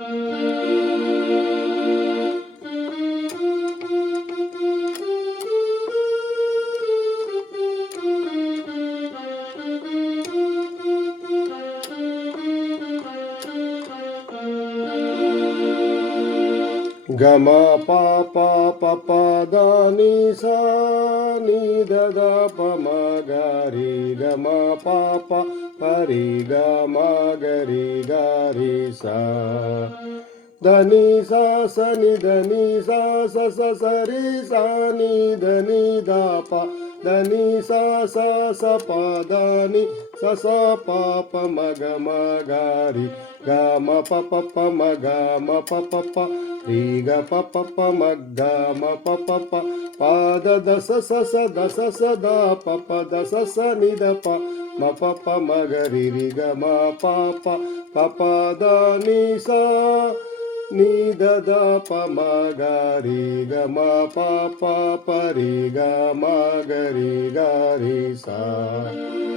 Gama pa pa pa pa da ni sa ni da da pa ma ga ri gama pa pa pa ri ga ma ga ri sa da ni sa sa ni da ni sa sa sa sa ri sa ni da ni da pa da ni sa sa sa pa da ni sa sa pa pa ma ga ri ga ma pa ma ga ma pa ri ga pa ma ga ma pa pa da da sa sa sa da sa sa da pa da sa sa ni da pa ma pa ma ga ri ga ma pa pa da ni sa ni da da pa ma ga ri ga ma pa pa ri ga ma ga ri sa